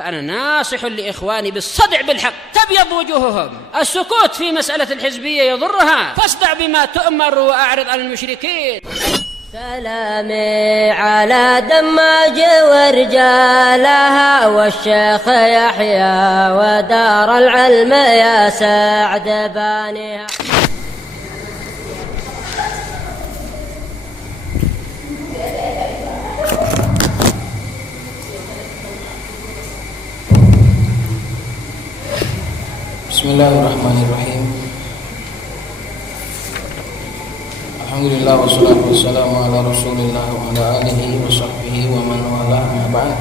فأنا ناصح لإخواني بالصدع بالحق تبيض وجوههم. السكوت في مسألة الحزبية يضرها، فاصدع بما تؤمر وأعرض عن المشركين. سلامي على دماج ورجالها والشيخ يحيى ودار العلم يا سعد بانيها. Bismillahirrahmanirrahim. Alhamdulillah wassalatu wassalamu ala Rasulillah wa ala alihi wa sahbihi wa man wala ma ba'd.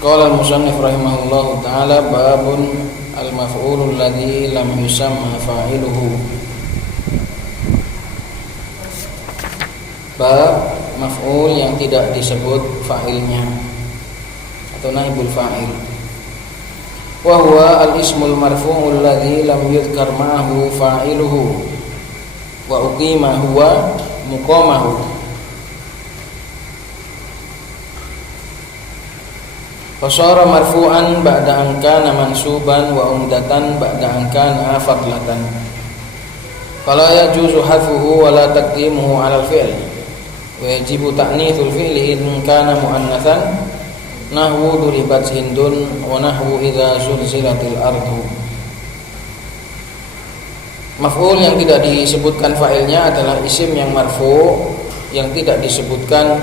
Qala al-musannif rahimahullahu ta'ala babun al-maf'ulul ladzi lam yusamma fa'iluhu. Bab maf'ul yang tidak disebut fa'ilnya atau naibul fa'il. Wa huwa al-ismul marfu'ul ladzi lam yudhkar ma'ahu fa'iluhu wa uqima huwa muqamahu. Fasara marfu'an ba'da an kana mansuban wa umdatan ba'da an kana fadlatan. Fala yajuzu hadfuhu wa la taqdimuhu 'ala al-fi'l. Wajibu ta'nitsul fi'li in kana muannatsan nahwu duribat hindun wa nahwu idza zulzilatil ardu. Maf'ul yang tidak disebutkan fa'ilnya adalah isim yang marfu yang tidak disebutkan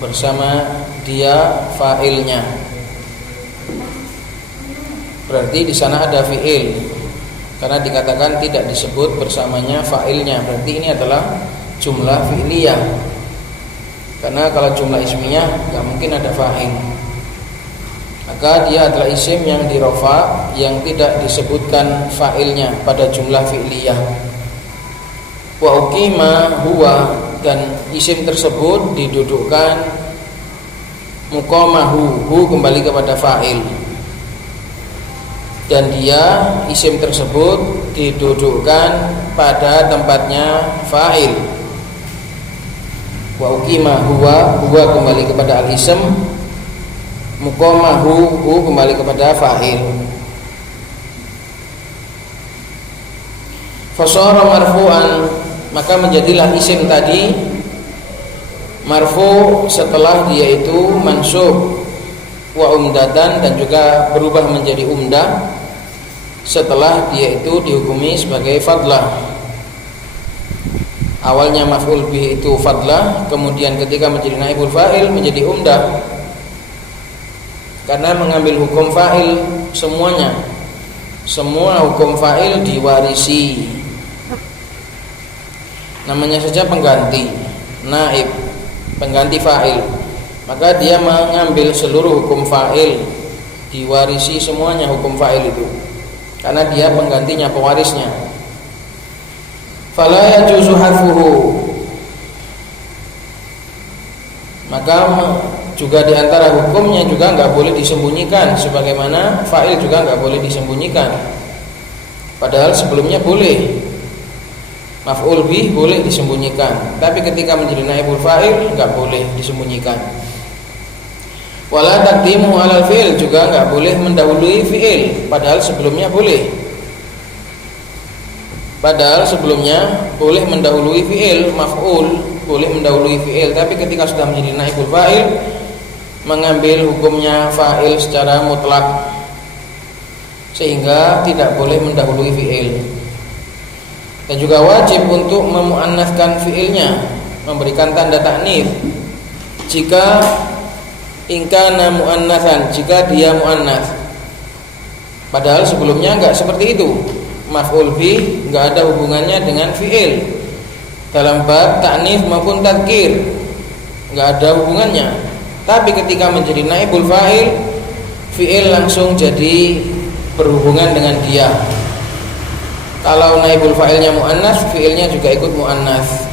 bersama dia fa'ilnya. Berarti di sana ada fi'il karena dikatakan tidak disebut bersamanya fa'ilnya. Berarti ini adalah jumlah fi'liyah. Karena kalau jumlah ismiyah nggak mungkin ada fa'il, maka dia adalah isim yang dirofa yang tidak disebutkan fa'ilnya pada jumlah fi'liyah. Wa uqima huwa, dan isim tersebut didudukkan muqamahu, hu kembali kepada fa'il, dan dia isim tersebut didudukkan pada tempatnya fa'il. Wa uqima huwa kembali kepada al-ism, muqamahu hu kembali kepada fa'il. Fasara marfu'an, maka menjadilah isim tadi marfu setelah dia itu mansub, wa umdatan, dan juga berubah menjadi umdah setelah dia itu dihukumi sebagai fadlah. Awalnya maf'ul bih itu fadlah, kemudian ketika menjadi naibul fa'il menjadi umdah, karena mengambil hukum fa'il semuanya. Semua hukum fa'il diwarisi, namanya saja pengganti, naib, pengganti fa'il, maka dia mengambil seluruh hukum fa'il, diwarisi semuanya hukum fa'il itu, karena dia penggantinya, pewarisnya. Fala yajuzu hadfuhu, maka juga diantara hukumnya juga nggak boleh disembunyikan, sebagaimana fa'il juga nggak boleh disembunyikan. Padahal sebelumnya boleh, maf'ul bih boleh disembunyikan, tapi ketika menjadi naibul fa'il nggak boleh disembunyikan. Wala taqdimu 'alal fi'il, juga nggak boleh mendahului fi'il, padahal sebelumnya boleh. Padahal sebelumnya boleh mendahului fi'il, maf'ul boleh mendahului fi'il, tapi ketika sudah menjadi naibul fa'il mengambil hukumnya fa'il secara mutlak, sehingga tidak boleh mendahului fi'il. Dan juga wajib untuk memuannaskan fi'ilnya, memberikan tanda ta'nits jika ingkana muannatsan, jika dia muannas. Padahal sebelumnya enggak seperti itu. Maf'ul bih enggak ada hubungannya dengan fi'il dalam bab ta'nits maupun tadhkir, enggak ada hubungannya. Tapi ketika menjadi naibul fa'il, fi'il langsung jadi berhubungan dengan dia. Kalau naibul fa'ilnya muannas, fi'ilnya juga ikut muannas.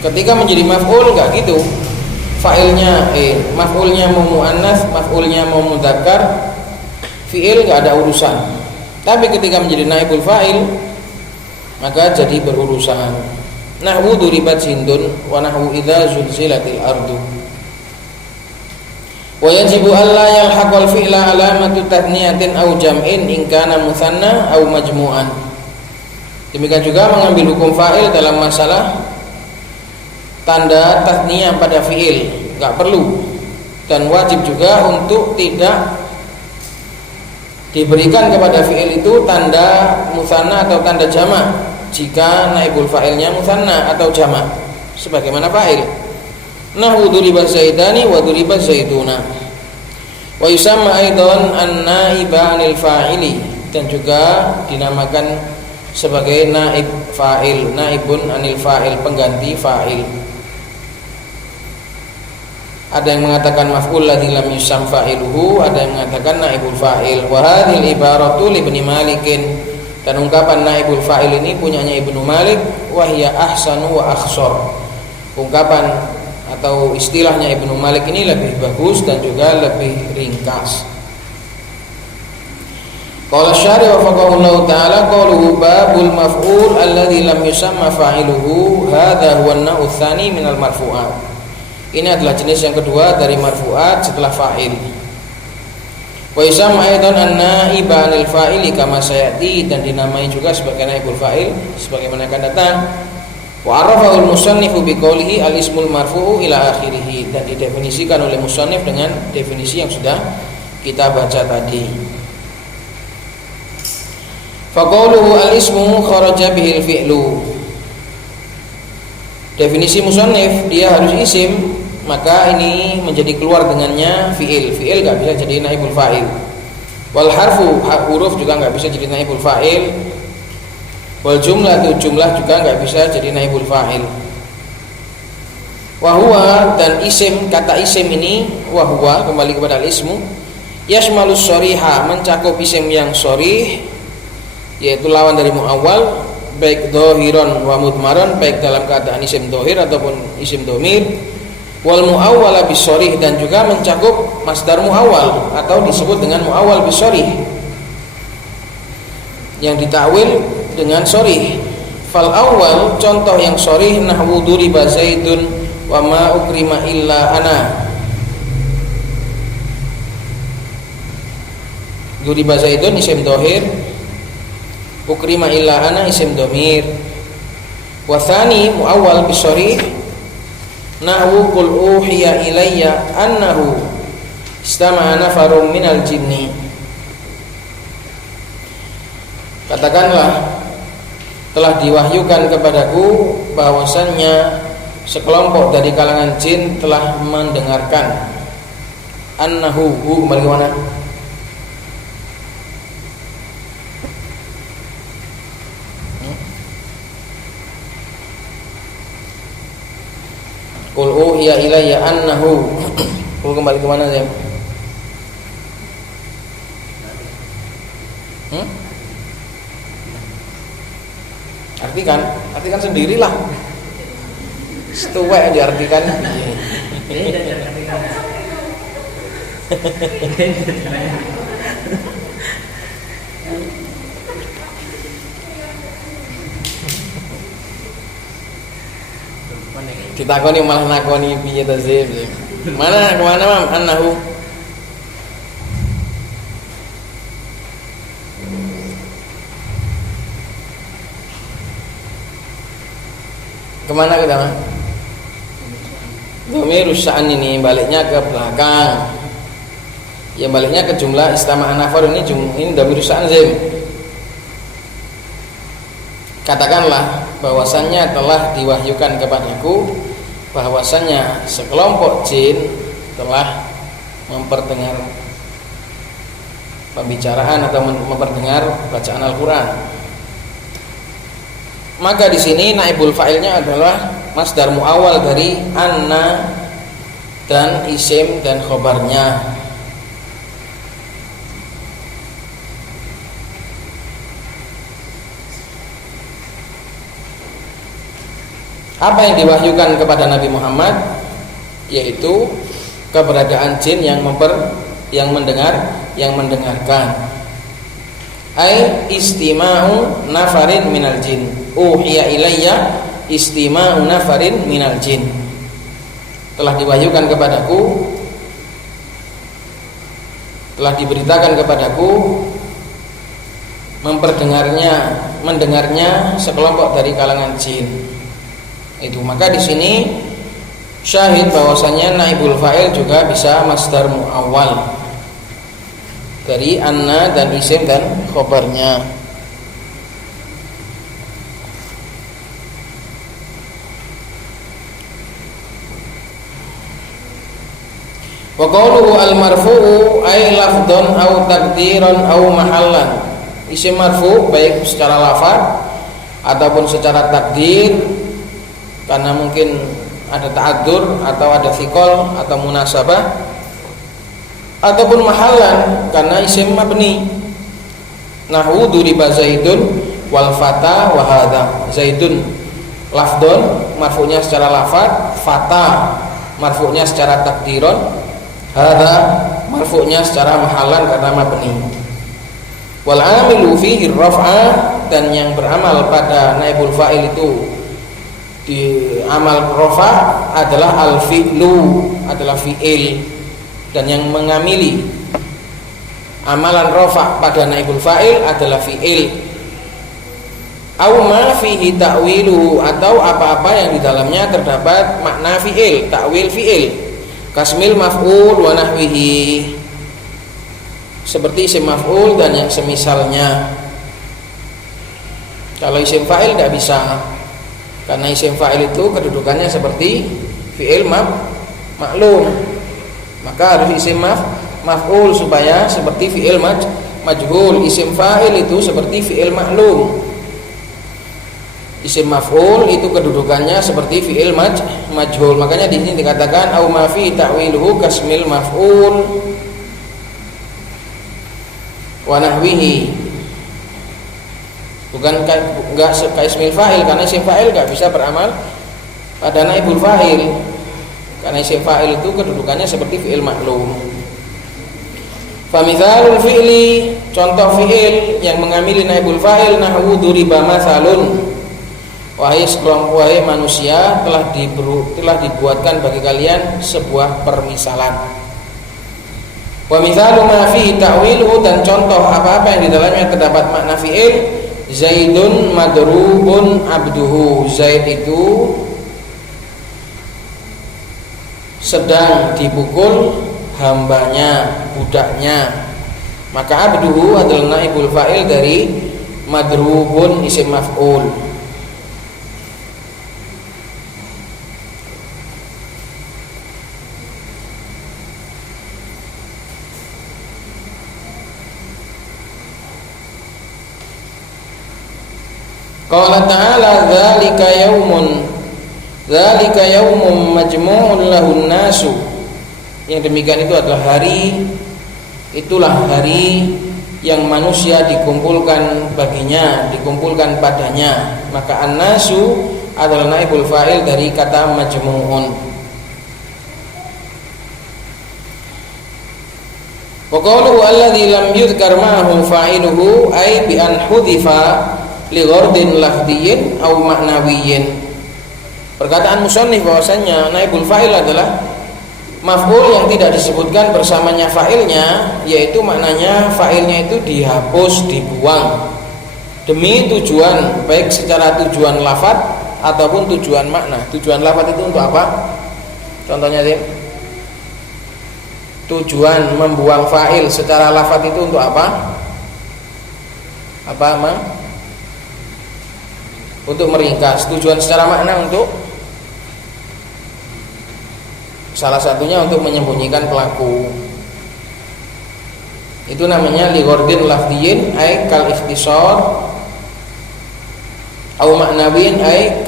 Ketika menjadi maf'ul enggak gitu. Fa'ilnya maf'ulnya mau muannas, maf'ulnya mau mudzakkar, fi'il enggak ada urusan. Tapi ketika menjadi naibul fa'il, maka jadi berurusan. Nahwu duribat hindun wa nahwu idza zulzilatil ardu. Wa yajibu alla yalhaqal fi'la alamatu tathniyatin aw jam'in in kana mutsanna aw majmu'an. Demikian juga mengambil hukum fa'il dalam masalah tanda tathniyah pada fi'il, enggak perlu, dan wajib juga untuk tidak diberikan kepada fi'il itu tanda mutsanna atau tanda jamak jika naibul fa'ilnya mutsanna atau jamak sebagaimana fa'il. Nahwu duriba zaidani wa duriba zaiduna. Wa yusamma aidan an-naiba 'anil fa'ili, dan juga dinamakan sebagai naib fa'il, naibun 'anil fa'il, pengganti fa'il. Ada yang mengatakan maf'ul ladzi lam yusam fa'iluhu, ada yang mengatakan naibul fa'il. Wa hadhil ibaratu li Ibnu Malikin, dan ungkapan naibul fa'il ini punyanya Ibnu Malik, wa hiya ahsanu wa akhsar. Ungkapan atau istilahnya Ibnu Malik ini lebih bagus dan juga lebih ringkas. Qala syari wa faqahullahu ta'ala qauluhu babul maf'ul alladzi lam yusamma fa'iluhu hadza huwa an-naw'u tsani minal marfu'at. Ini adalah jenis yang kedua dari marfu'at setelah fa'il. Wa yusamma aidan an-naiba 'anil fa'ili kama sayati, dan dinamai juga sebagai naibul fa'il sebagaimana akan datang. Wa arafahul musannifu biqaulihi al-ismul marfu'u ila akhirih, dan didefinisikan oleh musannif dengan definisi yang sudah kita baca tadi. Fa qauluhu al-ismu kharaja bihil fi'lu. Definisi musannif, dia harus isim, maka ini menjadi keluar dengannya fi'il. Fi'il enggak bisa jadi naibul fa'il. Wal harfu, huruf juga enggak bisa jadi naibul fa'il. Wal jumlah, jumlah juga enggak bisa jadi naibul fa'il. Wa huwa, dan isim, kata isim ini wa huwa kembali kepada al-ismu, yashmalus shariha, mencakup isim yang sharih, yaitu lawan dari muawwal, baik dhahiran wa mudmaran, baik dalam keadaan isim dhahir ataupun isim dhamir. Wal muawwala bisharih, dan juga mencakup masdar muawwal atau disebut dengan muawwal bisharih yang ditakwil dengan sharih. Fal awal, contoh yang sharih, nahwu duriba zaidun wa ma ukrima illa ana. Duriba zaidun isim dhahir, ukrima illa ana isim dhamir. Wa tsani muawwal bisharih, nahwu qul uhiya ilayya annahu istama'a nafarun minal jinni. Katakanlah, telah diwahyukan kepadaku bahwasannya sekelompok dari kalangan jin telah mendengarkan. Annahu, kembali ke mana? Qul uhiya ilayya annahu. Qul kembali ke mana ya? Artikan sendirilah. Setuwek diartikan. Ditakoni malah nakoni piye ta Zim. Mana kemana Mam? Annahu. Kemana kita Mam? Dhamirus sya'an ini baliknya ke belakang. Ya baliknya ke jumlah istama'a nafar, ini dhamirus sya'an Zim. Katakanlah bahwasannya telah diwahyukan kepadaku bahwasannya sekelompok jin telah memperdengar pembicaraan atau memperdengar bacaan Al-Qur'an. Maka di sini naibul fa'ilnya adalah masdar muawwal dari anna dan isim dan khobarnya. Apa yang diwahyukan kepada Nabi Muhammad? Yaitu keberadaan jin yang mendengarkan. ai istima'u nafarin minal jin. Uhiya ilayya istima'u nafarin minal jin. Telah diwahyukan kepadaku, telah diberitakan kepadaku mendengarnya sekelompok dari kalangan jin. Itu maka di sini syahid bahwasanya naibul fa'il juga bisa masdar muawwal dari anna dan isim dan khobarnya. Wa qawluhu al-marfu'u ay lafdhun aw taqdiran aw mahallan. Isim marfu baik secara lafaz ataupun secara takdir, karena mungkin ada ta'addur atau ada thiqal atau munasabah, ataupun mahallan karena isim mabni. Nahwu duriba zaidun wal fata wa hadha. Zaidun lafdhun marfu'nya secara lafaz, fata marfu'nya secara takdiran, hadza marfu'nya secara mahallan karena mabni. Wal amilu fihi raf'a, dan yang beramal pada naibul fa'il itu di amal rafa adalah al fi'lu, adalah fi'il, dan yang mengamili amalan rafa pada naibul fa'il adalah fi'il. Au ma fihi ta'wiluhu, atau apa-apa yang di dalamnya terdapat makna fi'il, ta'wil fi'il. Kasmil maf'ul wa nahwihi, seperti isim maf'ul dan yang semisalnya. Kalau isim fa'il tidak bisa, karena isim fa'il itu kedudukannya seperti fi'il maklum, maka harus isim maf'ul supaya seperti fi'il majhul. Isim fa'il itu seperti fi'il maklum. Isim maf'ul itu kedudukannya seperti fi'il majhul. Makanya di sini dikatakan au ma fi ta'wiluhu kasmil maf'ul wa nahwihi. Bukan enggak kaismil fa'il, karena isim fa'il enggak bisa beramal pada naibul fa'il. Karena isim fa'il itu kedudukannya seperti fi'il maklum. Fa mithalul fi'li, contoh fi'il yang mengamili naibul fa'il, nahwu duriba mathalun. Wahai manusia, telah dibuatkan bagi kalian sebuah permisalan. Wa mithalu ma fihi ta'wiluhu, dan contoh apa-apa yang di dalamnya terdapat makna fi'il, Zaidun madrubun abduhu. Zaid itu sedang dipukul hambanya, budaknya. Maka abduhu adalah naibul fa'il dari madrubun isim maf'ul. Qala ta'ala dzalika yaumun majmu'un lahun nasu. Yang demikian itu adalah hari, itulah hari yang manusia dikumpulkan baginya, dikumpulkan padanya. Maka an-nasu adalah naibul fa'il dari kata majmu'un. Wa qawluhu alladzi lam yudhkar ma'ahu fa'iluhu ay bi an hudhifa li ghardin lafdiyyin aw ma'nawiyyin. Perkataan musannif bahwasanya naibul fa'il adalah maf'ul yang tidak disebutkan bersamanya fa'ilnya, yaitu maknanya fa'ilnya itu dihapus, dibuang demi tujuan, baik secara tujuan lafaz ataupun tujuan makna. Tujuan lafaz itu untuk apa? Contohnya Tim, tujuan membuang fa'il secara lafaz itu untuk apa? Apa Mang? Untuk meringkas. Tujuan secara makna untuk salah satunya untuk menyembunyikan pelaku. Itu namanya li ghardin lafdiyyin ay kal ikhtisar, au ma'nawiyyin ay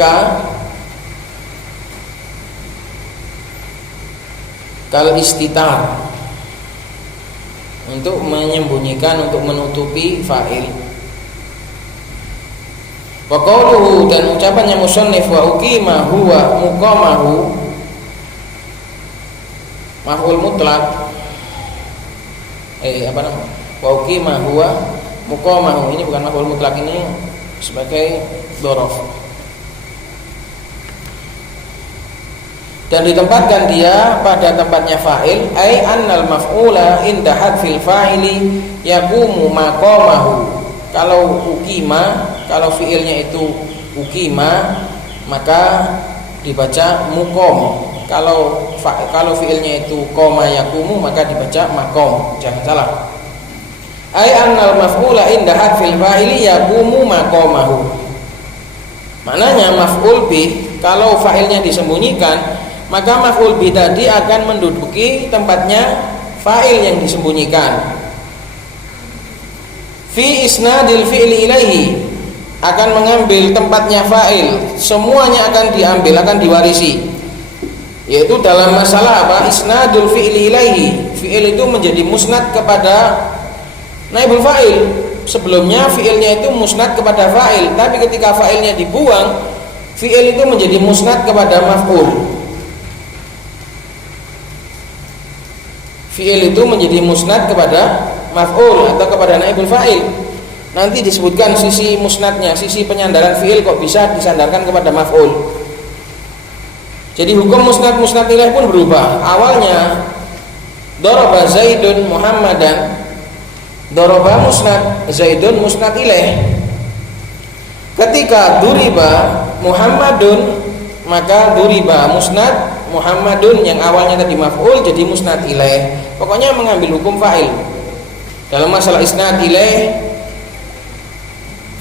kal istitar, untuk menyembunyikan, untuk menutupi fa'il. Wa qawluhu, dan ucapannya musannif, wa uqima huwa muqamahu, maf'ul mutlaq. Wa uqima huwa muqamahu. Ini bukan maf'ul mutlak, ini sebagai dzaraf. Dan ditempatkan dia pada tempatnya fa'il, ai annal maf'ula inda hadfil fa'ili yaqumu maqamahu. Kalau ukima, kalau fi'ilnya itu ukima, maka dibaca muqam. Kalau fi'ilnya itu qama yaqumu, maka dibaca maqam. Jangan salah. Ai annal maf'ula inda hadfil fa'ili yaqumu maqamahu. Maknanya maf'ul bih, kalau fa'ilnya disembunyikan, maka maf'ul bih tadi akan menduduki tempatnya fa'il yang disembunyikan. Fi isnadil fi'li ilaihi, akan mengambil tempatnya fa'il, semuanya akan diambil, akan diwarisi. Yaitu dalam masalah apa? Isnadul fi'li ilaihi, fi'il itu menjadi musnad kepada naibul fa'il. Sebelumnya fi'ilnya itu musnad kepada fa'il, tapi ketika fa'ilnya dibuang, fi'il itu menjadi musnad kepada maf'ul. Fi'il itu menjadi musnad kepada maf'ul atau kepada naibul fa'il. Nanti disebutkan sisi musnadnya, sisi penyandaran fi'il kok bisa disandarkan kepada maf'ul. Jadi hukum musnad ilaih pun berubah. Awalnya daraba Zaidun Muhammadan, daraba musnad, Zaidun musnad ilaih. Ketika duriba Muhammadun, maka duriba musnad Muhammadun yang awalnya tadi maf'ul jadi musnad ilaih. Pokoknya mengambil hukum fa'il. Dalam masalah isnad ilaih,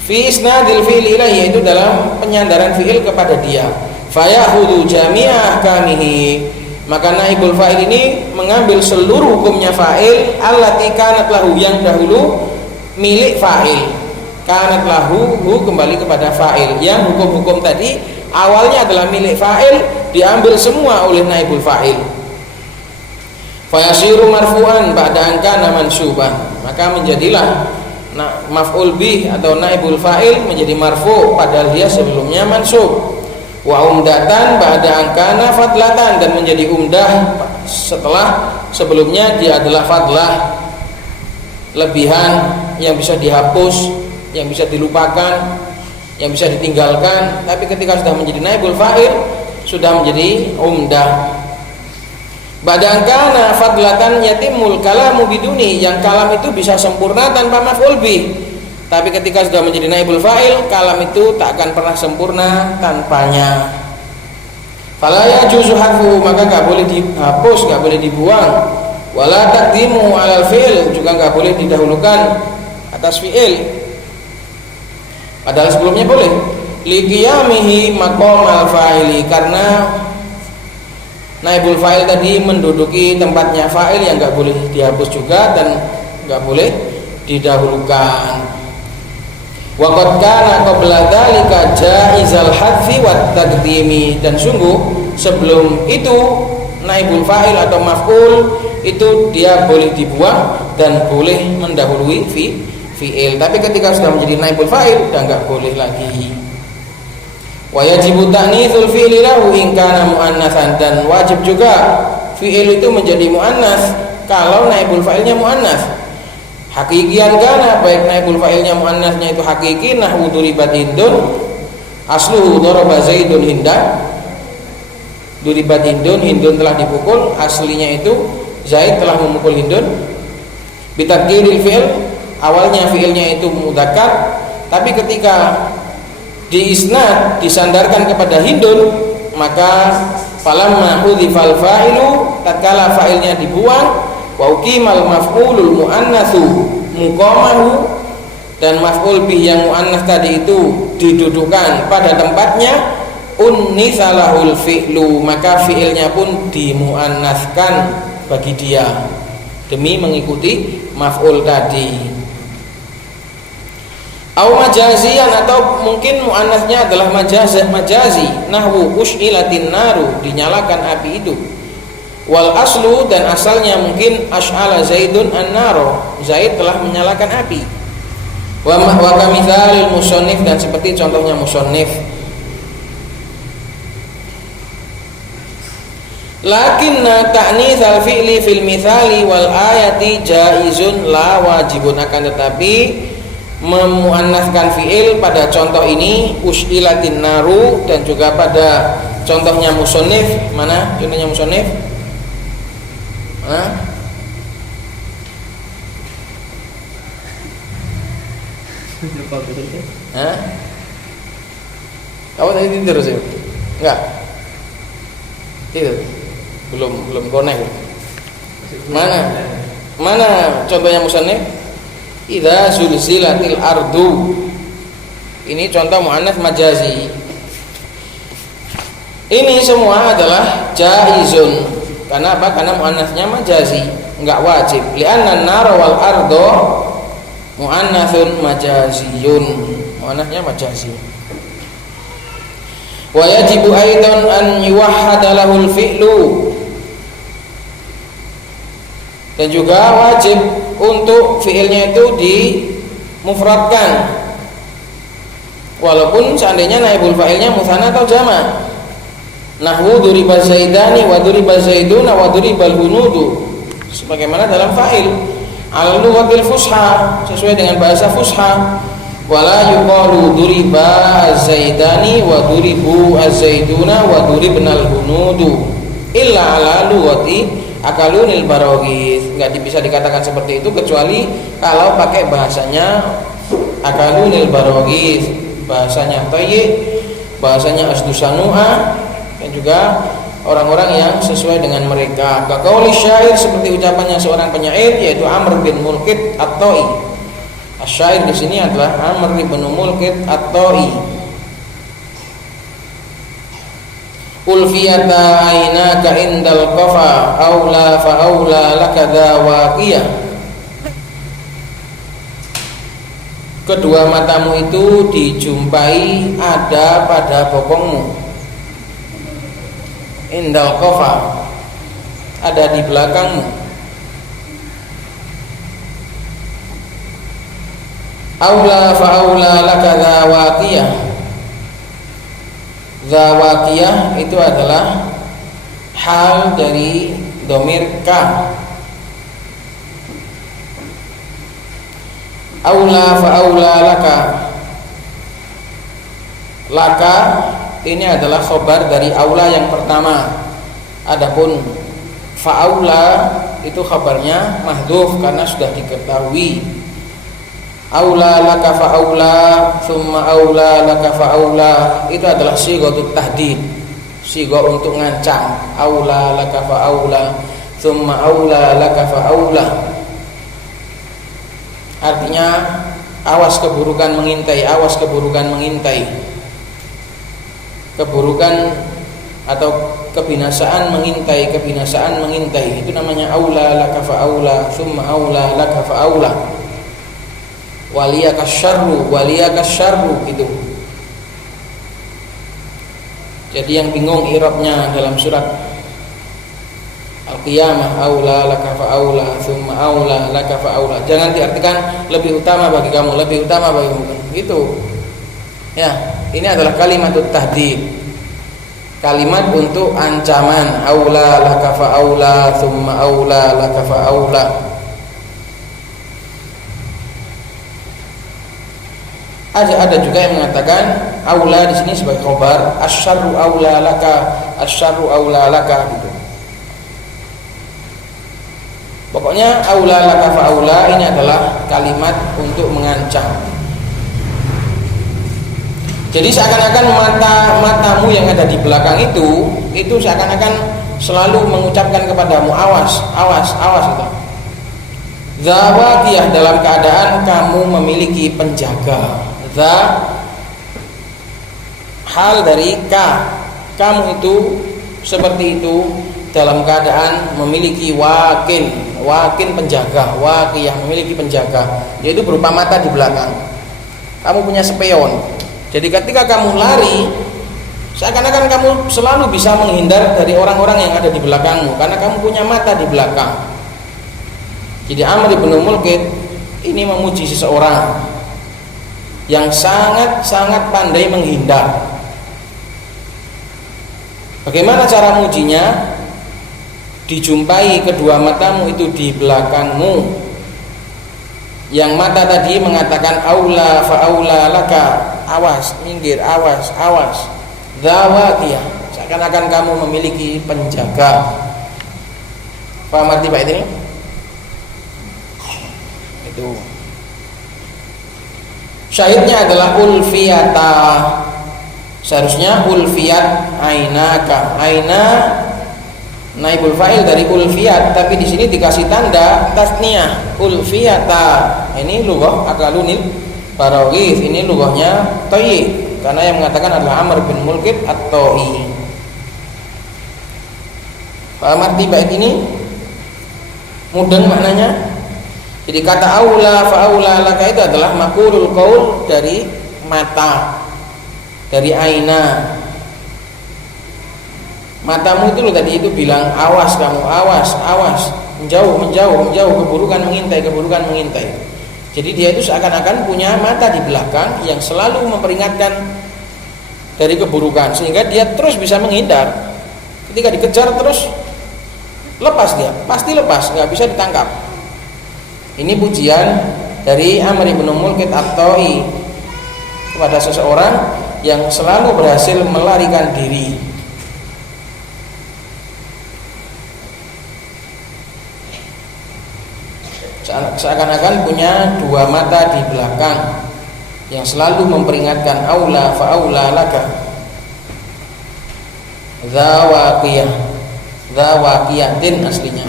fi isnadil fi'li ilaih, yaitu dalam penyandaran fi'il kepada dia. Fayahudu jami'ah kamihi, maka naibul fa'il ini mengambil seluruh hukumnya fa'il allati kanat lahu, yang dahulu milik fa'il. Kanat lahu kembali kepada fa'il, yang hukum-hukum tadi awalnya adalah milik fa'il diambil semua oleh naibul fa'il. Fayasiru marfu'an ba'da an kana mansuban, maka menjadilah maf'ul bih atau naibul fa'il menjadi marfu' padahal dia sebelumnya mansub. Wa umdatan ba'da an kana fadlatan, dan menjadi umdah setelah sebelumnya dia adalah fadlah, lebihan yang bisa dihapus, yang bisa dilupakan, yang bisa ditinggalkan. Tapi ketika sudah menjadi naibul fa'il, sudah menjadi umdah. Ba'da kana fadlatan yatimul kalamu biduni, yang kalam itu bisa sempurna tanpa maf'ul bih. Tapi ketika sudah menjadi naibul fa'il, kalam itu tak akan pernah sempurna tanpanya. Fala yajuzu hadfu, maka enggak boleh dihapus, enggak boleh dibuang. Wala taqdimu 'alal fi'il, juga enggak boleh didahulukan atas fi'il. Padahal sebelumnya boleh. Liqiyamihi maqamal fa'ili, karena naibul fa'il tadi menduduki tempatnya fa'il yang enggak boleh dihapus juga dan enggak boleh didahulukan. Wa qad kana qabla dzalika jaizal hadfi wat taqdimi, dan sungguh sebelum itu naibul fa'il atau maf'ul itu dia boleh dibuang dan boleh mendahului fi'il. Tapi ketika sudah menjadi naibul fa'il sudah enggak boleh lagi. Wa yajibu ta'nitsul fi'li lahu in kana muannatsan, dan wajib juga fi'il itu menjadi muannas kalau naibul fa'ilnya muannas. Hakikian kana, baik naibul fa'ilnya muannasnya itu hakiki, nahwu duribat hindun, asluhu daraba zaidun hindan. Duribat hindun, hindun telah dipukul, aslinya itu Zaid telah memukul hindun. Bitaqdiril fi'il, awalnya fi'ilnya itu mudzakkar, tapi ketika diisnad disandarkan kepada hindun, maka falamma hudzifal fa'ilu, tatkala fa'ilnya dibuang, wa uqimal maf'ulul muannatsu muqamahu, dan maf'ul bih yang muannas tadi itu didudukkan pada tempatnya, unnisalahul fi'lu, maka fi'ilnya pun dimuannaskan bagi dia demi mengikuti maf'ul tadi. Au majazian, atau mungkin muannasnya adalah majazi, nahwu usyilatin naru, dinyalakan api itu. Wal aslu, dan asalnya mungkin asy'ala Zaidun an-naro, Zaid telah menyalakan api. Wa kamithal musannif, dan seperti contohnya musannif. Lakinna ta'nitsal fi'li fil mithali wal ayati jaizun la wajibun, akan tetapi memuannaskan fi'il pada contoh ini us'ilatin naru, dan juga pada contohnya musannif. Mana contohnya musannif? Hah? Hah? Kamu tadi tidur sih? Enggak. Tidur. Belum connect. Mana contohnya musannif? Idza zulzilatil ardu. Ini contoh muannats majazi. Ini semua adalah jaizun. Karena apa? Karena muannatsnya majazi, enggak wajib. Li'anna an-nar wal ardo muannatsun majaziyun. Muannatsnya majazi. Wa yajibu aidan an yuwahhada lahul fi'lu. Dan juga wajib untuk fi'ilnya itu dimufradkan, walaupun seandainya naibul fa'ilnya mutsanna atau jama'. Nahwu duriba zaidani wa duriba zaiduna wa duribal hunudu, sebagaimana dalam fa'il al lughatil fusha, sesuai dengan bahasa fusha. Wala yuqalu duriba zaidani wa duribu zaiduna wa duribnal hunudu illa ala lughati akalunil baroghis. Nggak bisa dikatakan seperti itu kecuali kalau pakai bahasanya akalunil baroghis, bahasanya Tayyi, bahasanya Asdusanu'a, dan juga orang-orang yang sesuai dengan mereka. Kaqauli syair, seperti ucapannya seorang penyair, yaitu Amr bin Mulkit At-Ta'i. Asyair di sini adalah Amr bin Mulkit At-Ta'i. Ulfiyata aynaka indal qafa aula fa aula laka dawaqiyah. Kedua matamu itu dijumpai ada pada bokongmu. Indal qafa, ada di belakangmu. Aula fa aula laka dawaqiyah. Zawakiyah itu adalah hal dari dhamir ka. Aula fa aula laka. Laka ini adalah khobar dari aula yang pertama. Adapun fa aula itu khabarnya mahdhuf karena sudah diketahui. Aula laka fa aula thumma aula laka fa aula, itu adalah sighatut tahdid, sigha untuk ngancam. Aula laka fa aula thumma aula laka fa aula, artinya awas keburukan mengintai, awas keburukan mengintai. Keburukan atau kebinasaan mengintai, kebinasaan mengintai, itu namanya aula laka fa aula thumma aula laka fa aula. Waliyakas syarru gitu. Jadi yang bingung i'rabnya dalam surat Al-Qiyamah, aula laka fa aula thumma aula laka fa aula, jangan diartikan lebih utama bagi kamu, lebih utama bagi kamu gitu. Ya, ini adalah kalimatut tahdid, kalimat untuk ancaman. Aula laka fa aula thumma aula laka fa aula. Ada juga yang mengatakan aula di sini sebagai khobar, asyarru aula laka, asyarru aula laka gitu. Pokoknya aula laka fa aula ini adalah kalimat untuk mengancam. Jadi seakan-akan matamu yang ada di belakang itu seakan-akan selalu mengucapkan kepadamu awas, awas, awas gitu. Zawakiyah, dalam keadaan kamu memiliki penjaga. Hal dari ka, kamu itu seperti itu dalam keadaan memiliki wakin penjaga, wakiyah memiliki penjaga, yaitu berupa mata di belakang. Kamu punya spion. Jadi ketika kamu lari, seakan-akan kamu selalu bisa menghindar dari orang-orang yang ada di belakangmu karena kamu punya mata di belakang. Jadi Amr bin Mulkit ini memuji seseorang yang sangat-sangat pandai menghindar. Bagaimana cara mujinya? Dijumpai kedua matamu itu di belakangmu. Yang mata tadi mengatakan aula fa aula laka, awas, minggir, awas, awas. Zawatiyah, seakan-akan kamu memiliki penjaga. Paham arti bait ini? Itu. Syahidnya adalah ulfiyata. Seharusnya ulfiyat ainaka. Aina naibul fa'il dari ulfiyat, tapi di sini dikasih tanda tasniyah ulfiyata. Ini lughah akalunil Baraghith, ini lughahnya Thayyib. Karena yang mengatakan adalah Amr bin Mulkid At-Ta'i. Paham arti bait ini? Mudeng maknanya. Jadi kata aula fa aula laka itu adalah maqulul qaul dari mata, dari aina. Matamu itu loh tadi itu bilang awas kamu, awas, awas, menjauh, menjauh, menjauh, keburukan mengintai, keburukan mengintai. Jadi dia itu seakan-akan punya mata di belakang yang selalu memperingatkan dari keburukan, sehingga dia terus bisa menghindar. Ketika dikejar terus lepas dia, pasti lepas, nggak bisa ditangkap. Ini pujian dari Amr bin Mulkid At-Ta'i kepada seseorang yang selalu berhasil melarikan diri. Seakan-akan punya dua mata di belakang yang selalu memperingatkan aula fa aula laka. Zawaqiyah, zawaqiyatin aslinya.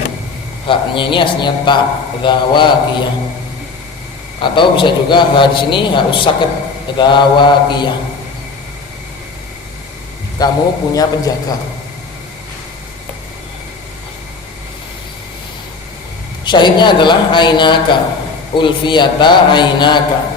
Haknya ini aslinya ta, zawaqiyah. Atau bisa juga ha di sini harus sakit, zawaqiyah. Kamu punya penjaga. Syahidnya adalah ainaka, ulfiyata ainaka.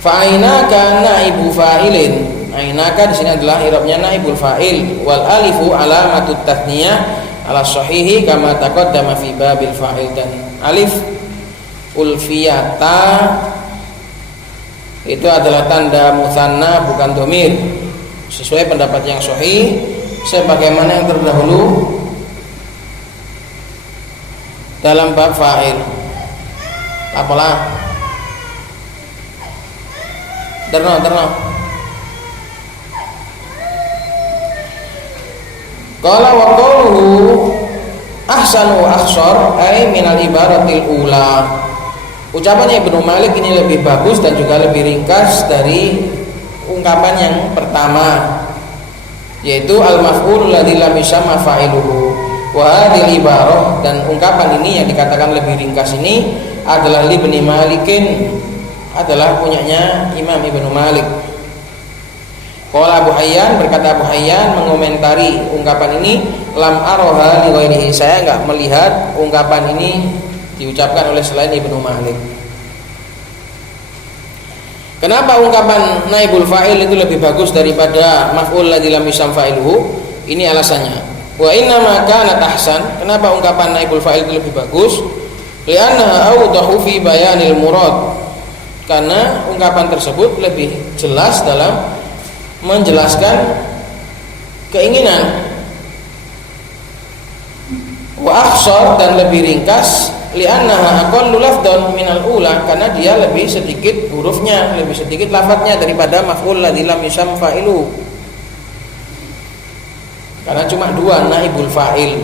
Fa ainaka naibu fa'ilin. Ainaka di sini adalah i'rabnya naibul fa'il, wal alifu alamatut tathniyah ala sahihi kama taqaddama fi babil fa'il. Dan alif ulfiyata itu adalah tanda mutsanna bukan dhamir, sesuai pendapat yang sahih sebagaimana yang terdahulu dalam bab fa'il. Apalah terno qala wa qawluhu ahsanu wa akhsar ay minal ibaratil ula. Ucapannya Ibnu Malik ini lebih bagus dan juga lebih ringkas dari ungkapan yang pertama, yaitu al-maf'ul ladzi lam yusamma fa'iluhu. Wa hadhil ibarah, dan ungkapan ini yang dikatakan lebih ringkas ini adalah Ibnu Malikin, adalah punyanya Imam Ibnu Malik. Qala Abu Hayyan, berkata Abu Hayyan mengomentari ungkapan ini, lam aroha li ghairihi, saya enggak melihat ungkapan ini diucapkan oleh selain Ibnu Malik. Kenapa ungkapan naibul fa'il itu lebih bagus daripada maf'ul ladzi lam yusam fa'iluhu? Ini alasannya. Wa inna ma kanat ahsan, kenapa ungkapan naibul fa'il itu lebih bagus? Li'annaha awdahu fi bayanil murad, karena ungkapan tersebut lebih jelas dalam menjelaskan keinginan. Wa akhsar, dan lebih ringkas, li'annaha aqallu lafdhan minal ula, karena dia lebih sedikit hurufnya, lebih sedikit lafadznya daripada maf'ul ladzi lam yusam fa'iluhu. Karena cuma dua naibul fa'il.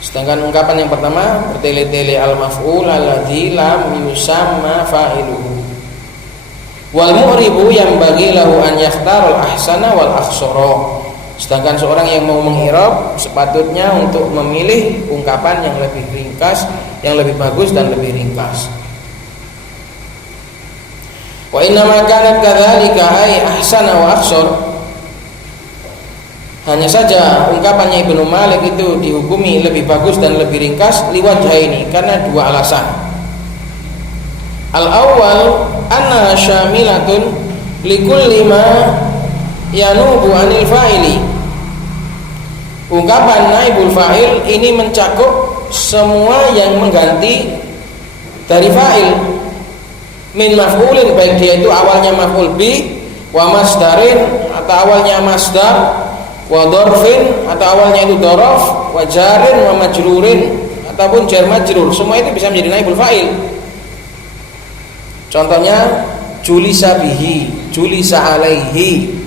Sedangkan ungkapan yang pertama bertele-tele al-maf'ul alladzi lam yusamma fa'iluhu. Wal mu'ribu yang bagi lahu an yakhtarul ahsana wal akhsara. Sedangkan seorang yang mau meng'irab sepatutnya untuk memilih ungkapan yang lebih ringkas, yang lebih bagus dan lebih ringkas. Wa inna ma kanat kadzalika ay ahsana wa akhsar. Hanya saja ungkapannya Ibnu Malik itu dihukumi lebih bagus dan lebih ringkas liwajhaini, karena dua alasan. Al-awwal anna syamilatun likulli ma yanubu anil fa'ili. Ungkapan naibul fa'il ini mencakup semua yang mengganti dari fa'il. Min maf'ulin, baik dia itu awalnya maf'ul bi, wa masdarin atau awalnya masdar, wa dorfin atau awalnya itu dorof, wa jarin wa majrurin ataupun jar majrur, semua itu bisa menjadi naibul fa'il. Contohnya julisa bihi, julisa alaihi,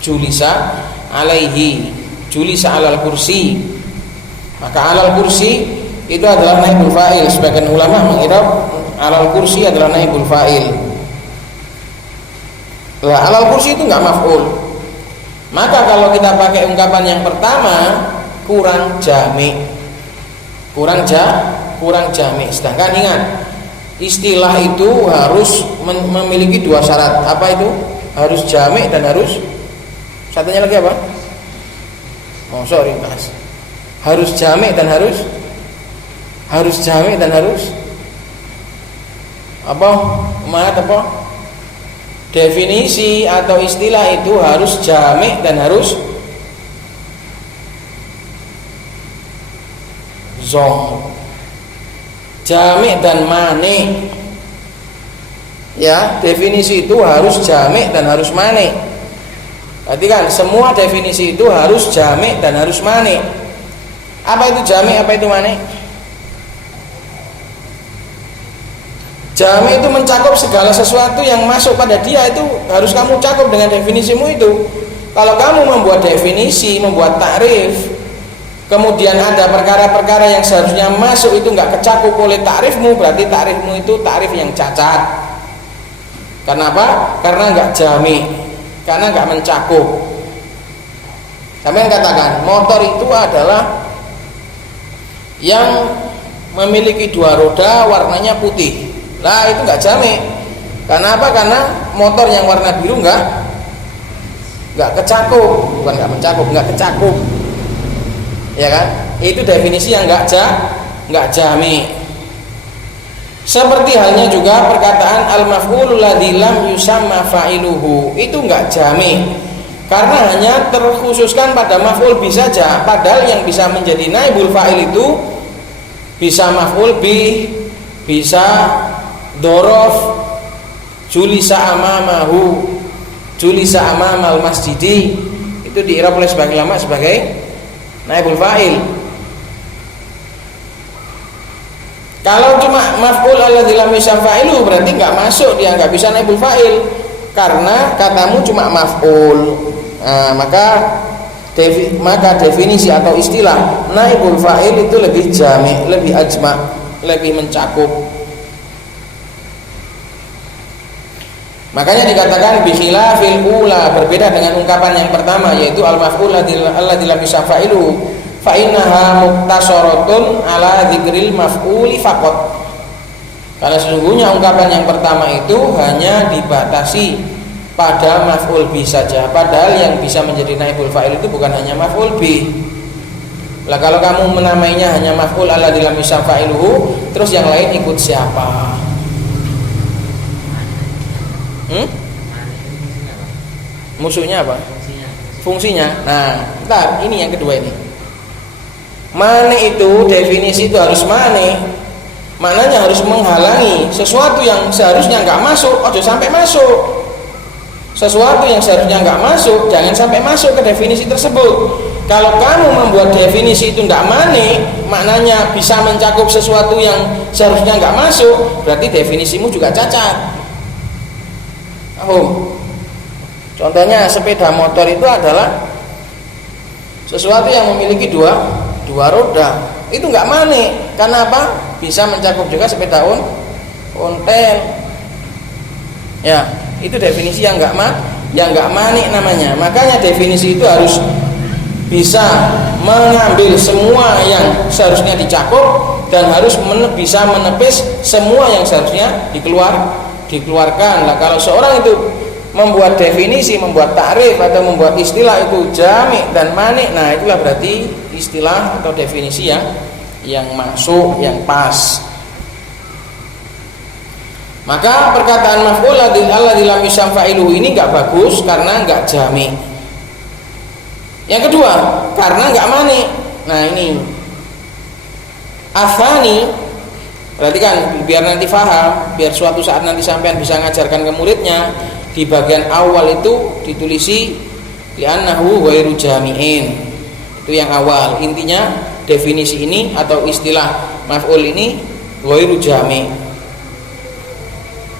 julisa alaihi, julisa alal kursi. Maka alal kursi itu adalah naibul fa'il. Sebagian ulama mengirab alal kursi adalah naibul fa'il. Lah alal kursi itu enggak maf'ul. Maka kalau kita pakai ungkapan yang pertama kurang jami'. Kurang jami'. Sedangkan ingat, istilah itu harus memiliki dua syarat. Apa itu? Harus jami' dan harus satunya lagi apa? Mosok ringkas. Harus jami' dan harus jami' dan harus apa? Mat apa? Definisi atau istilah itu harus jami' dan harus zong. Jami' dan mani. Ya, definisi itu harus jami' dan harus mani. Berarti kan semua definisi itu harus jami' dan harus mani. Apa itu jami', apa itu mani? Jami' itu mencakup segala sesuatu yang masuk pada dia, itu harus kamu cakup dengan definisimu itu. Kalau kamu membuat definisi, membuat takrif, kemudian ada perkara-perkara yang seharusnya masuk itu nggak kecakup oleh takrifmu, berarti takrifmu itu takrif yang cacat. Kenapa? Karena nggak jami', karena nggak mencakup. Sampai katakan motor itu adalah yang memiliki dua roda, warnanya putih. Lah itu nggak jami'. Karena apa? Karena motor yang warna biru nggak kecakup, bukan nggak mencakup, nggak kecakup. Ya kan? Itu definisi yang nggak jami'. Seperti halnya juga perkataan al-maf'ulul ladzi lam yusamma fa'iluhu, itu nggak jami'. Karena hanya terkhususkan pada maf'ul bi saja, padahal yang bisa menjadi naibul fa'il itu bisa maf'ul bi, bisa dorof, julisa amamahu, julisa amamal masjidi, itu diirab oleh sebagian ulama sebagai naibul fa'il. Kalau cuma maf'ul alladzi lam yusam fa'iluhu, berarti nggak masuk, dia nggak bisa naibul fa'il karena katamu cuma maf'ul. Nah, maka definisi atau istilah naibul fa'il itu lebih jami', lebih ajma', lebih mencakup. Makanya dikatakan bikhilafil ula, berbeda dengan ungkapan yang pertama, yaitu al-maf'ul alladzi lam yusam fa'iluhu fa innaha muktasaratun ala dzikril maf'uli faqat. Karena sesungguhnya ungkapan yang pertama itu hanya dibatasi pada maf'ul bi saja, padahal yang bisa menjadi naibul fa'il itu bukan hanya maf'ul bi. Lah kalau kamu menamainya hanya maf'ul alladzi lam yusam fa'iluhu, terus yang lain ikut siapa? Musuhnya apa? Fungsinya. Nah, bentar, ini yang kedua ini. Mani itu definisi itu harus mani. Maknanya harus menghalangi sesuatu yang seharusnya nggak masuk, ojo sampai masuk. Sesuatu yang seharusnya nggak masuk, jangan sampai masuk ke definisi tersebut. Kalau kamu membuat definisi itu nggak mani, maknanya bisa mencakup sesuatu yang seharusnya nggak masuk, berarti definisimu juga cacat. Contohnya sepeda motor itu adalah sesuatu yang memiliki dua roda, itu nggak mani. Karena apa? Bisa mencakup juga sepeda ontel. Ya, itu definisi yang nggak mani namanya. Makanya definisi itu harus bisa mengambil semua yang seharusnya dicakup dan harus bisa menepis semua yang seharusnya dikeluarkan. Lah kalau seorang itu membuat definisi, membuat takrif atau membuat istilah itu jami' dan mani, nah itulah berarti istilah atau definisi yang masuk, yang pas. Maka perkataan maf'ul alladzi lam yusam fa'iluhu ini enggak bagus karena enggak jami'. Yang kedua, karena enggak mani. Nah ini Athani, berarti kan biar nanti paham, biar suatu saat nanti sampean bisa ngajarkan ke muridnya, di bagian awal itu ditulisi li'annahu ghairu jami'in. Itu yang awal. Intinya definisi ini atau istilah maf'ul ini ghairu jami'.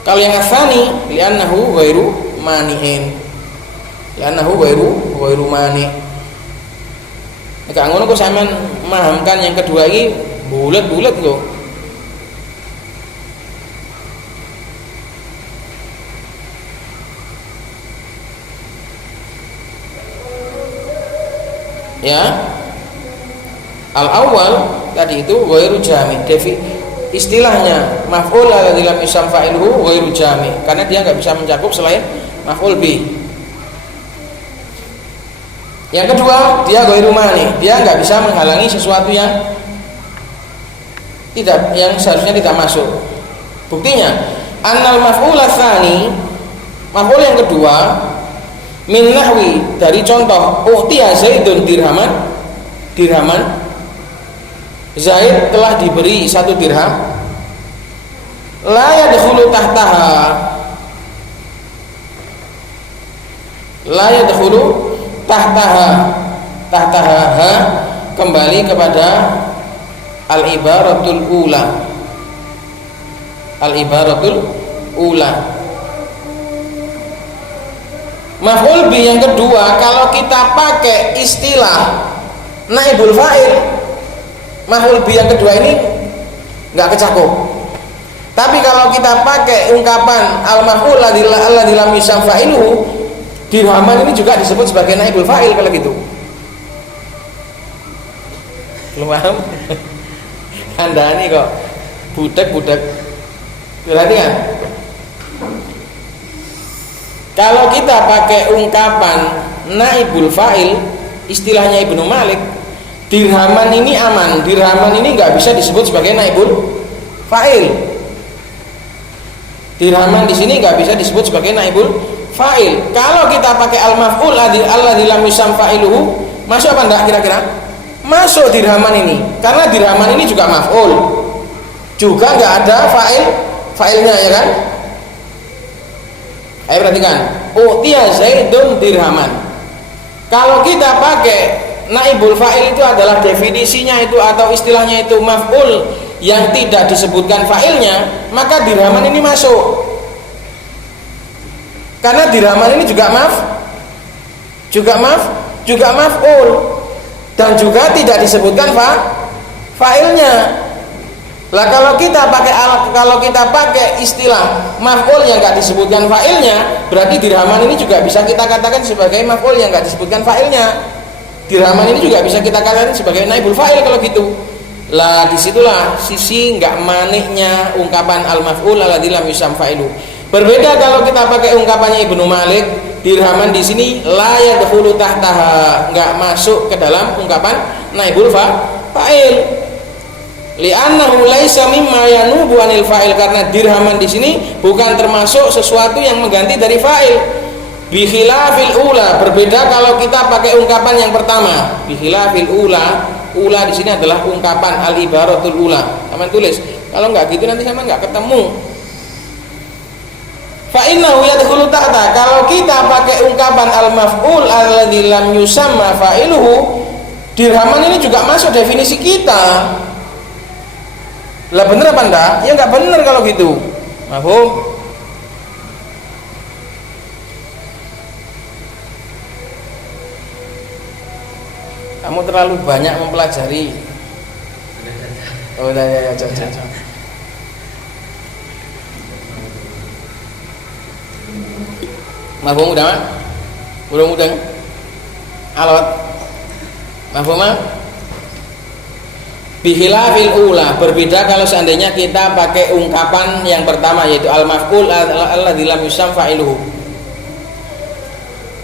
Kalau yang tsani li'annahu ghairu mani'in. Li'annahu ghairu mani'. Nek ngono kok sampean memahamkan yang kedua ini bulat-bulat kok. Ya, al-awwal tadi itu ghairu jami'. Istilahnya maf'ul alladzi lam yusam fa'iluhu ghairu jami', karena dia enggak bisa mencakup selain maf'ul bih. Yang kedua, dia ghairu mani', dia enggak bisa menghalangi sesuatu yang seharusnya tidak masuk. Buktinya, annal maf'ul tsani, maf'ul yang kedua, min nahwi, dari contoh u'tiya Zaidun dirhaman. Zaid telah diberi 1 dirham. La yadkhulu tahtaha. La yadkhulu tahtaha. Tahtaha kembali kepada al-ibaratul ula. Al-ibaratul ula. Maf'ul bi yang kedua, kalau kita pakai istilah naibul fa'il, maf'ul bi yang kedua ini enggak kecakup. Tapi kalau kita pakai ungkapan al-maf'ul alladzi lam yusam fa'iluhu, dirhaman ini juga disebut sebagai naibul fa'il kalau gitu. Belum paham? Anda ini kok budak-budak. Perhatikan. Kalau kita pakai ungkapan naibul fa'il, istilahnya Ibnu Malik, dirhaman ini aman. Dirhaman ini enggak bisa disebut sebagai naibul fa'il. Dirhaman di sini enggak bisa disebut sebagai naibul fa'il. Kalau kita pakai al-maf'ul alladzi lam yusam fa'iluhu, masuk apa enggak kira-kira? Masuk dirhaman ini. Karena dirhaman ini juga maf'ul. Juga enggak ada fa'ilnya, ya kan? Ayo perhatikan, u'tiya Zaidun dirhaman. Kalau kita pakai naibul fa'il itu adalah definisinya itu atau istilahnya itu maf'ul yang tidak disebutkan fa'ilnya, maka dirhaman ini masuk. Karena dirhaman ini juga maf'ul dan juga tidak disebutkan fa'ilnya. Lah kalau kita pakai istilah maf'ul yang enggak disebutkan fa'ilnya, berarti dirhaman ini juga bisa kita katakan sebagai maf'ul yang enggak disebutkan fa'ilnya. Dirhaman ini juga bisa kita katakan sebagai naibul fa'il kalau gitu. Lah disitulah sisi enggak maniknya ungkapan al-maf'ul alladzi lam yusam fa'ilu. Berbeda kalau kita pakai ungkapannya Ibnu Malik, dirhaman di sini la yadkhulu tahtaha, enggak masuk ke dalam ungkapan naibul fa'il. Li'annahu laisa mimma yanubu anil fa'il, karena dirhaman di sini bukan termasuk sesuatu yang mengganti dari fa'il. Bi khilafil ula, berbeda kalau kita pakai ungkapan yang pertama. Bi khilafil ula, ula di sini adalah ungkapan al-ibaratul ula. Sama tulis. Kalau enggak gitu nanti sama enggak ketemu. Fa innahu yadkhulu tahta. Kalau kita pakai ungkapan al-maf'ul alladzi lam yusamma fa'iluhu, dirhaman ini juga masuk definisi kita. Lah bener apa enggak? Ya enggak bener kalau gitu. Mafhum? Kamu terlalu banyak mempelajari. Oh ya, coba. Mafhum udah, Mak? Belum udah? Alot. Mafhum, Mak? Bihilafil ula, berbeda kalau seandainya kita pakai ungkapan yang pertama yaitu al-maf'ul alladzi lam yusam fa'iluhu.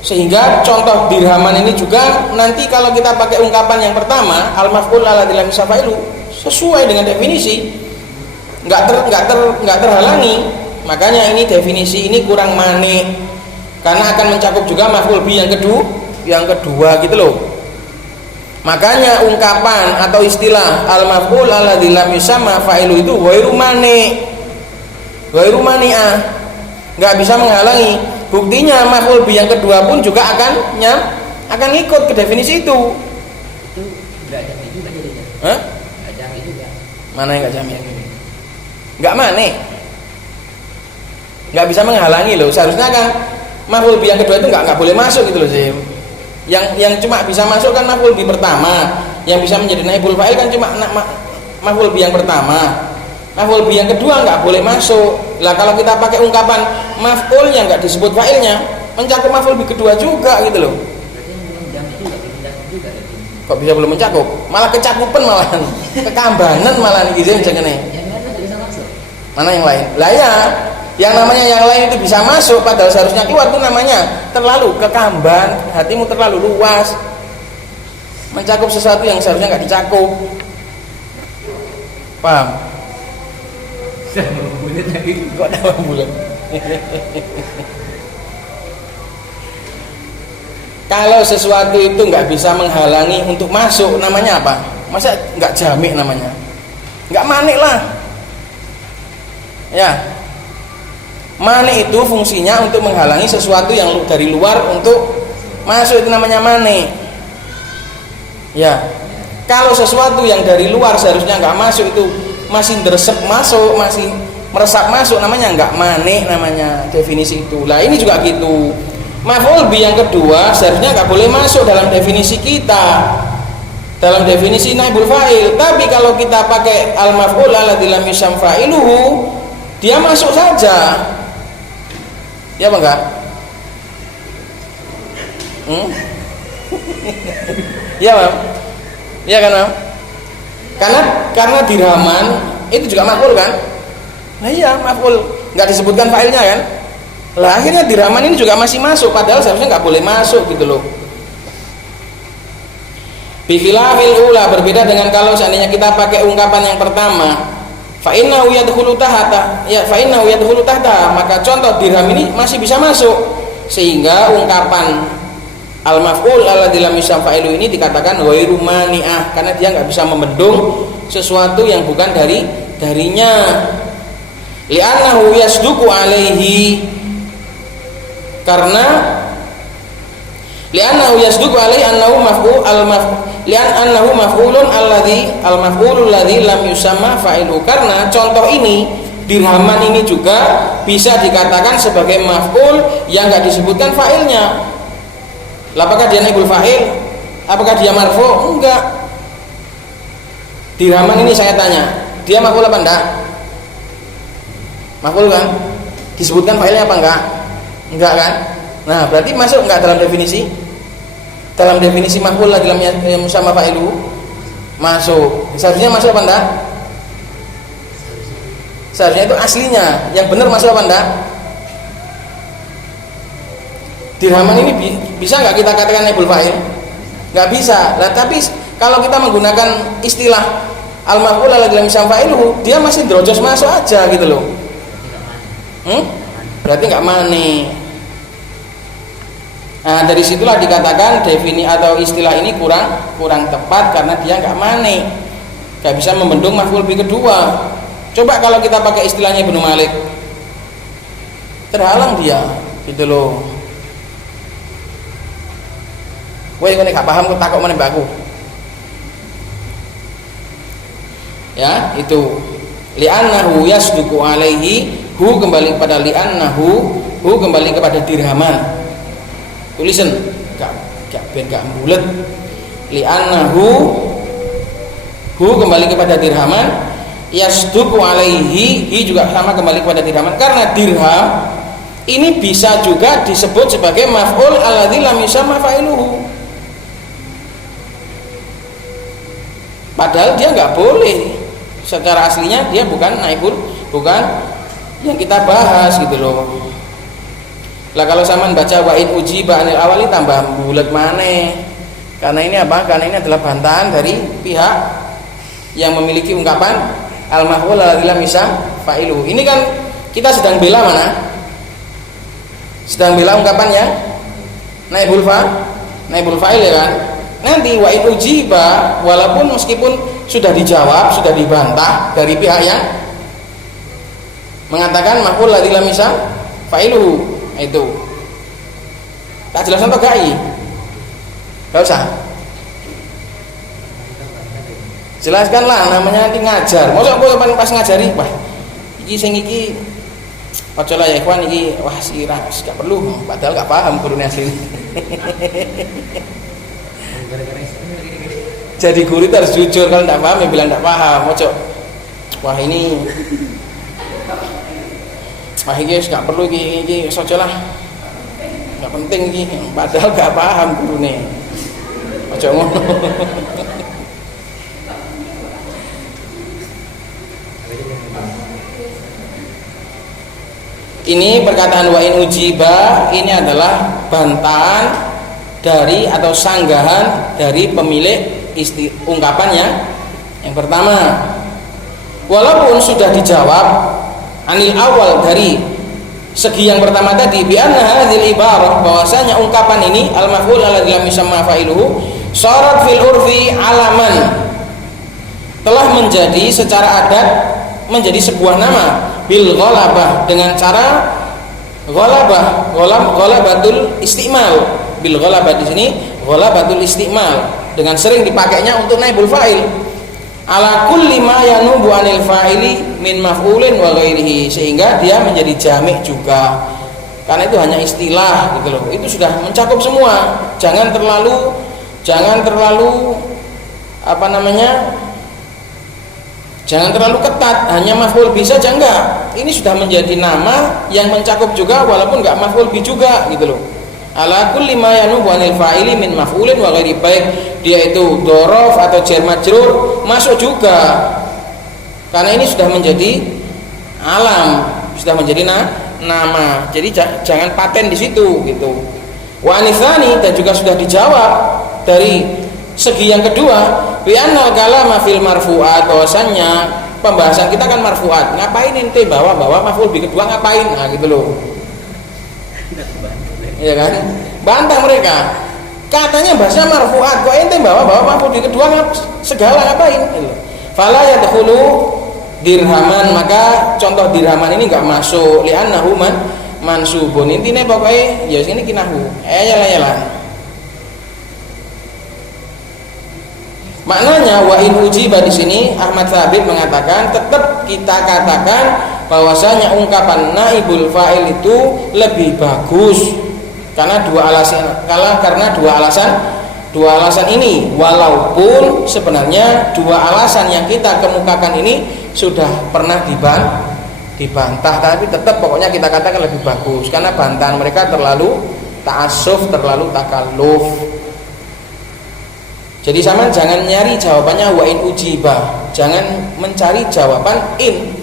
Sehingga contoh dirhaman ini juga nanti kalau kita pakai ungkapan yang pertama al-maf'ul alladzi lam yusam fa'iluhu sesuai dengan definisi, enggak terhalangi. Makanya ini definisi ini kurang manik karena akan mencakup juga maf'ul bi yang kedua gitu loh. Makanya ungkapan atau istilah al-maf'ul alladzi lam yusamma fa'ilu itu ghairu mani'ah, enggak bisa menghalangi. Buktinya maf'ul bi yang kedua pun juga akan ikut ke definisi itu. Hah? Mana yang nggak jamin? Nggak mana? Nggak bisa menghalangi loh. Seharusnya kan maf'ul bi yang kedua itu nggak boleh masuk gitu loh sih. Yang cuma bisa masuk kan maf'ul bi pertama. Yang bisa menjadi naibul fa'il kan cuma maf'ul bi yang pertama. Maf'ul bi yang kedua nggak boleh masuk. Lah kalau kita pakai ungkapan maf'ul yang nggak disebut fa'ilnya, mencakup maf'ul bi kedua juga gitu loh. Kok bisa belum mencakup? Malah kecakupan malahan, kekambanan malahan izin jengene. Mana yang lain? Lah ya, yang namanya yang lain itu bisa masuk padahal seharusnya keluar, itu namanya terlalu kekamban, hatimu terlalu luas. Mencakup sesuatu yang seharusnya nggak dicakup. Paham? Bulat lagi. Kok ada bulat? Kalau sesuatu itu nggak bisa menghalangi untuk masuk, namanya apa? Masa nggak jamik namanya? Nggak manik lah. Ya, manik itu fungsinya untuk menghalangi sesuatu yang dari luar untuk masuk, itu namanya manik. Ya, kalau sesuatu yang dari luar seharusnya nggak masuk itu masih deresep masuk, masih meresap masuk, namanya nggak manik, namanya definisi itu. Lah ini juga gitu. Maf'ul bi yang kedua seharusnya nggak boleh masuk dalam definisi kita, dalam definisi naibul fa'il. Tapi kalau kita pakai al maf'ul alladzi lam yusam fa'iluhu, dia masuk saja. Ya apa enggak? Ya Mam? Ya kan Mam? Karena dirhaman itu juga maf'ul kan? Nah iya maf'ul, nggak disebutkan fa'ilnya kan? Lah akhirnya dirhaman ini juga masih masuk padahal seharusnya nggak boleh masuk gitu loh. Bifilafil ula, berbeda dengan kalau seandainya kita pakai ungkapan yang pertama, fa innahu yadkhulu tahta, ya fa innahu yadkhulu tahta, maka contoh dirham ini masih bisa masuk, sehingga ungkapan al maf'ul alladzi lam yusam fa'ilu ini dikatakan ghairu mani'ah, karena dia nggak bisa membendung sesuatu yang bukan darinya. Li'annahu yasduqu alaihi, karena li'annahu yasduqu alaihi annahu maf'ul li'annahu maf'ulun alladzi al-maf'ulul ladzi lam yusamma fa'ilu, karena contoh ini dirhaman ini juga bisa dikatakan sebagai maf'ul yang enggak disebutkan fa'ilnya. Lah apakah dia naibul fa'il? Apakah dia marfu'? Enggak. Dirhaman ini saya tanya, dia maf'ul apa enggak? Maf'ul kan? Disebutkan fa'ilnya apa enggak? Enggak kan? Nah, berarti masuk enggak dalam definisi? Dalam definisi maf'ul lagi dalam musamma fa'ilu? Masuk. Seharusnya masuk apa enggak? Seharusnya itu aslinya. Yang benar masuk apa enggak? Dirhaman ini bisa enggak kita katakan naibul fa'il? Enggak bisa. Nah, tapi kalau kita menggunakan istilah al-maf'ul lagi dalam musamma fa'ilu, dia masih drojos masuk aja gitu loh. Berarti enggak mani. Nah, dari situlah dikatakan definisi atau istilah ini kurang tepat karena dia nggak mani, nggak bisa membendung maf'ul bi kedua. Coba kalau kita pakai istilahnya Ibnu Malik, terhalang dia, gitu loh. Woi, kau nggak paham, kau takut mana baku? Ya, itu li'annahu yasduqu alaihi, hu kembali kepada li'annahu, hu kembali kepada dirhaman. Tulisan gak bulat. Li'annahu, hu kembali kepada dirhaman, yasduqu alaihi, hi juga sama kembali kepada dirhaman, karena dirham ini bisa juga disebut sebagai maf'ul alladzi lam yusamma fa'iluhu, padahal dia nggak boleh, secara aslinya dia bukan naibul, bukan yang kita bahas gitu loh. Lah kalau zaman baca wa'in ujiba anil awali tambah bulat maneh. Karena ini apa? Karena ini adalah bantahan dari pihak yang memiliki ungkapan al-maf'ul alladzi lam yusam fa'iluhu. Ini kan kita sedang bela mana? Sedang bela ungkapannya naibul fa'il ya kan? Nanti wa'in ujiba, walaupun meskipun sudah dijawab, sudah dibantah dari pihak yang mengatakan maf'ul alladzi lam yusam fa'iluhu, itu tak jelas atau gak? Gak usah. Jelaskanlah, namanya nanti ngajar. Mosok kowe pas ngajari, wah iki sing iki aja lah ya ikhwan iki wah sirah gak perlu, padahal gak paham gurune asli. Jadi guru itu harus jujur, kalau tidak paham ya bilang tidak paham. Mosok wah ini wah iki gak perlu iki aja lah. Gak penting iki, padahal gak paham gurune. Aja ngono. Ini perkataan wa in ujiba ini adalah bantahan dari atau sanggahan dari pemilik ungkapannya. Yang pertama, walaupun sudah dijawab anil awal dari segi yang pertama tadi, bi anna hadhil ibarah, bahwasanya ungkapan ini al maf'ul alladzi lam yusamma fa'iluhu syarat fil urfi alaman, telah menjadi secara adat menjadi sebuah nama bil ghalabah, dengan cara ghalabatul istimal. Bil ghalabah di sini ghalabatul istimal, dengan sering dipakainya untuk naibul fa'il ala kulli ma yanubu anil fa'ili min maf'ulin wa ghairihi, sehingga dia menjadi jami' juga, karena itu hanya istilah gitu loh. Itu sudah mencakup semua. Jangan terlalu apa namanya, jangan terlalu ketat, hanya maf'ul bi saja, enggak. Ini sudah menjadi nama yang mencakup juga walaupun enggak maf'ul bi juga gitu loh. Ala kulli ma yanubu anil fa'ili min maf'ulin wa ghairi, baik dia itu dzaraf atau jar majrur masuk juga. Karena ini sudah menjadi alam, sudah menjadi nama. Jadi jangan paten di situ gitu. Wa anitsani, dan juga sudah dijawab dari segi yang kedua, bi annal kalama fil marfu'at, bahwasannya pembahasan kita kan marfu'at. Ngapain ente bawa maf'ul bi kedua, ngapain? Nah gitu loh. Iya kan? Bantah mereka. Katanya bahasa marfu'at, kok ente bawa maf'ul bi kedua segala ngapain? Fala yadkhulu dirhaman, maka contoh dirhaman ini enggak masuk li'annahu mansubun. Intine pokoknya ya sini kinahu. Ayalah. Maknanya wa in ujiba di sini Ahmad Thabit mengatakan tetap kita katakan bahwasanya ungkapan naibul fa'il itu lebih bagus karena dua alasan ini, walaupun sebenarnya dua alasan yang kita kemukakan ini sudah pernah dibantah, tapi tetap pokoknya kita katakan lebih bagus karena bantahan mereka terlalu ta'assuf, terlalu takalluf. Jadi sama jangan nyari jawabannya wa in ujiba, jangan mencari jawaban in.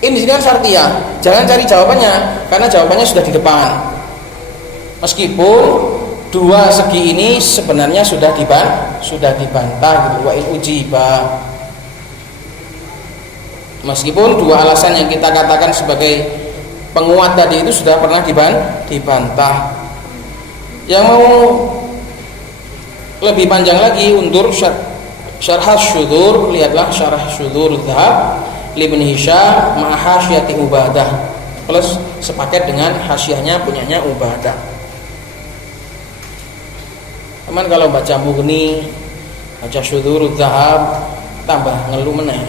In di sini kan syartiyah, jangan cari jawabannya karena jawabannya sudah di depan. Meskipun dua segi ini sebenarnya sudah dibantah gitu, wa in ujiba. Meskipun dua alasan yang kita katakan sebagai penguat tadi itu sudah pernah dibantah. Yang mau lebih panjang lagi undur syarah syudur, lihatlah syarah syudur Dzahab Ibn Hisham ma hasyiyati Ubadah plus sepaket dengan hasyahnya punyanya Ubadah. Teman kalau baca Mughni, baca syudur Dzahab tambah ngeluh meneh.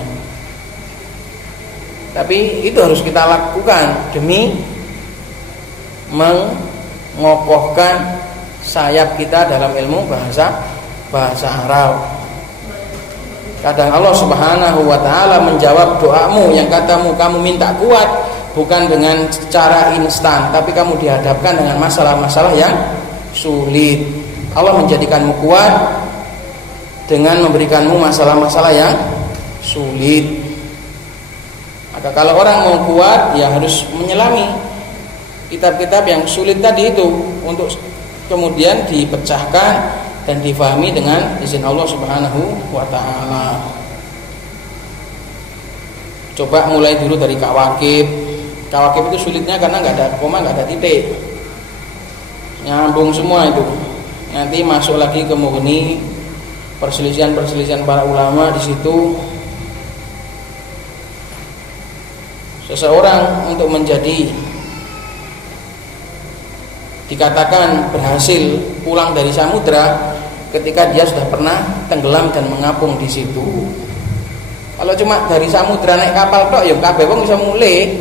Tapi itu harus kita lakukan demi mengokohkan sayap kita dalam ilmu bahasa Arab. Kadang Allah Subhanahu wa taala menjawab doamu yang katamu kamu minta kuat bukan dengan cara instan, tapi kamu dihadapkan dengan masalah-masalah yang sulit. Allah menjadikanmu kuat dengan memberikanmu masalah-masalah yang sulit. Maka kalau orang mau kuat ya harus menyelami kitab-kitab yang sulit tadi itu untuk kemudian dipecahkan dan difahami dengan izin Allah Subhanahu wa taala. Coba mulai dulu dari kawakib. Kawakib itu sulitnya karena nggak ada koma, nggak ada titik, nyambung semua itu. Nanti masuk lagi ke Mughni, perselisihan para ulama di situ. Seseorang untuk menjadi dikatakan berhasil pulang dari samudra ketika dia sudah pernah tenggelam dan mengapung di situ. Kalau cuma dari samudra naik kapal tok ya kabeh wong bisa mulih.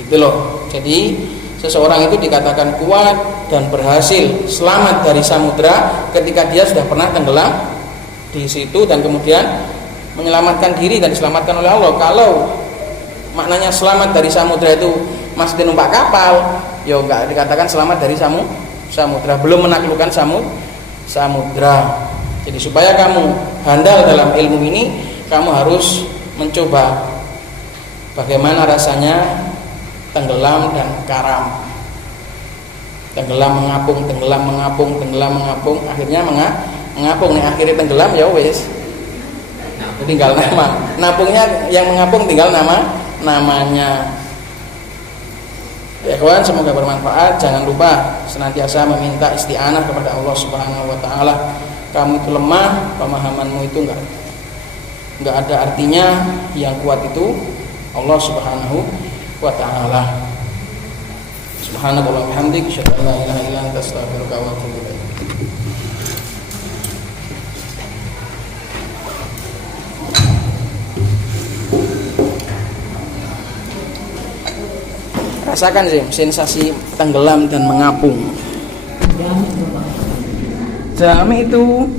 Gitu loh. Jadi seseorang itu dikatakan kuat dan berhasil selamat dari samudra ketika dia sudah pernah tenggelam di situ dan kemudian menyelamatkan diri dan diselamatkan oleh Allah. Kalau maknanya selamat dari samudra itu masih numpak kapal, ya enggak dikatakan selamat dari samudra, belum menaklukkan samudra. Jadi supaya kamu handal dalam ilmu ini, kamu harus mencoba bagaimana rasanya tenggelam dan karam. Tenggelam mengapung, akhirnya mengapung nih, akhirnya tenggelam ya wis. Tinggal nama. Napungnya yang mengapung tinggal namanya. Ya kawan, semoga bermanfaat. Jangan lupa senantiasa meminta isti'anah kepada Allah Subhanahu wa taala. Kamu itu lemah, pemahamanmu itu enggak ada artinya. Yang kuat itu Allah Subhanahu wa taala. Subhanallah bihamdik, asyhadu an la ilaha illa anta, astaghfiruka wa atubu ilaik. Rasakan sih sensasi tenggelam dan mengapung. Jami itu